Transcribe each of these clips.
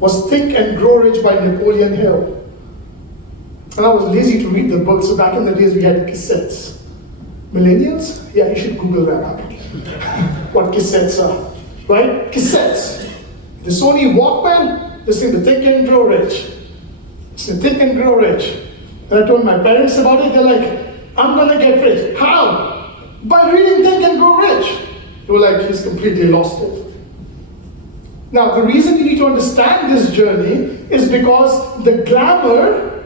was Think and Grow Rich by Napoleon Hill. And I was lazy to read the book, so back in the days we had cassettes. Millennials? Yeah, you should Google that up. What cassettes are, right? Cassettes. The Sony Walkman, listen to Think and Grow Rich. Listen, Think and Grow Rich. And I told my parents about it, they're like, I'm gonna get rich. How? By reading Think and Grow Rich. They were like, he's completely lost it. Now, the reason you need to understand this journey is because the glamour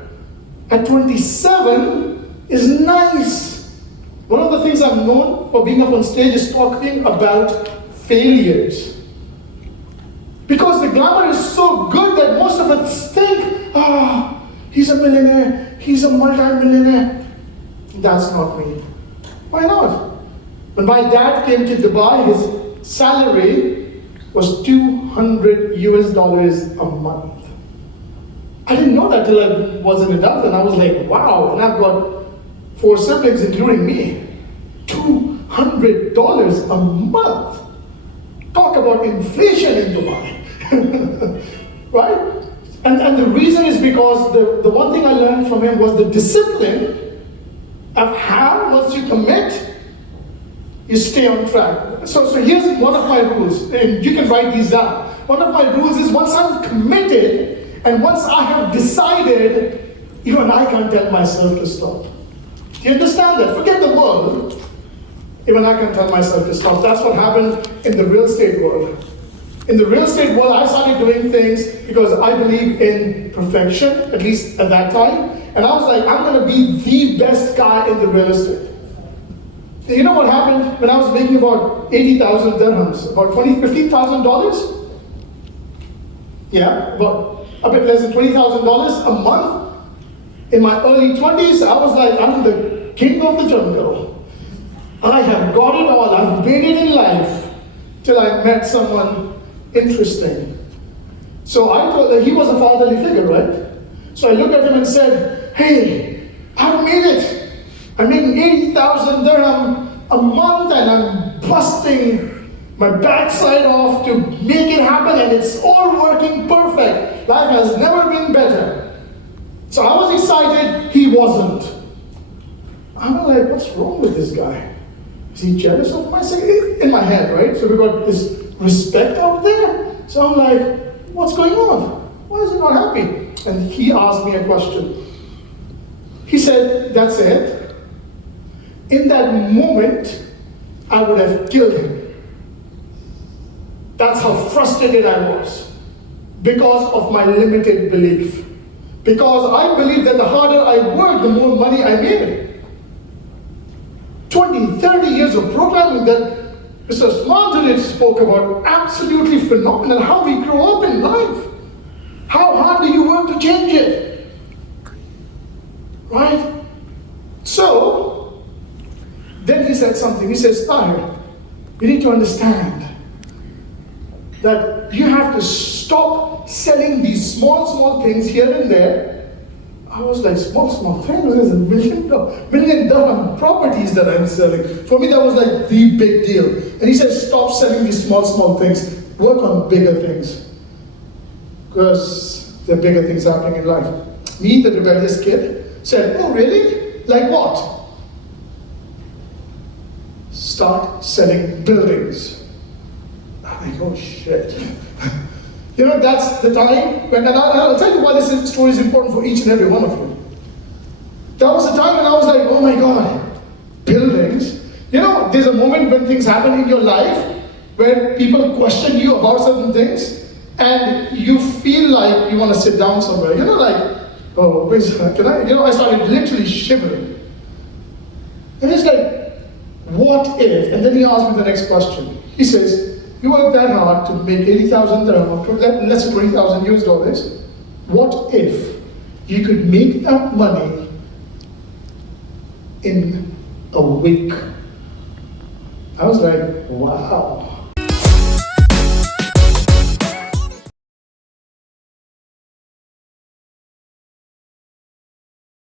at 27 is nice. One of the things I'm known for being up on stage is talking about failures. Because the glamour is so good that most of us think, he's a millionaire, he's a multi-millionaire. That's not me. Why not? When my dad came to Dubai, his salary was $200 a month. I didn't know that till I was an adult, and I was like, wow, and I've got 4 siblings, including me. $200 a month. Talk about inflation in Dubai, right? And the reason is because the one thing I learned from him was the discipline of how, once you commit, you stay on track. So here's one of my rules, and you can write these down. One of my rules is once I'm committed, and once I have decided, even I can't tell myself to stop. Do you understand that? Forget the world. Even I can tell myself to stop. That's what happened in the real estate world. In the real estate world, I started doing things because I believe in perfection, at least at that time. And I was like, I'm going to be the best guy in the real estate. You know what happened when I was making about 80,000 dirhams, about $15,000? Yeah, about a bit less than $20,000 a month. In my early 20s, I was like, I'm the king of the jungle. I have got it all, I've made it in life, till I met someone interesting. So I told him, he was a fatherly figure, right? So I looked at him and said, hey, I've made it. I'm making 80,000 dirham a month and I'm busting my backside off to make it happen, and it's all working perfect. Life has never been better. So I was excited, he wasn't. I'm like, what's wrong with this guy? Is he jealous of my success? In my head, right? So we got this respect out there. So I'm like, what's going on? Why is he not happy? And he asked me a question. He said, that's it. In that moment, I would have killed him. That's how frustrated I was. Because of my limited belief. Because I believed that the harder I worked, the more money I made. 20, 30 years of programming that Mr. Swanton spoke about, absolutely phenomenal. How we grow up in life. How hard do you work to change it? Right? So, then he said something. He says, Tahir, you need to understand that you have to stop selling these small things here and there. I was like, small things? There's $1 million properties that I'm selling. For me, that was like the big deal. And he said, stop selling these small things. Work on bigger things. Because there are bigger things happening in life. Me, the rebellious kid, said, oh, really? Like what? Start selling buildings. I'm like, oh, shit. You know, that's the time when, and I'll tell you why this story is important for each and every one of you. That was the time when I was like, oh my God, buildings. You know, there's a moment when things happen in your life where people question you about certain things and you feel like you want to sit down somewhere. You know, like, oh, wait, can I? You know, I started literally shivering. And it's like, what if? And then he asked me the next question. He says, you work that hard to make 80,000 dirham, let's say $20,000. What if you could make that money in a week? I was like, wow.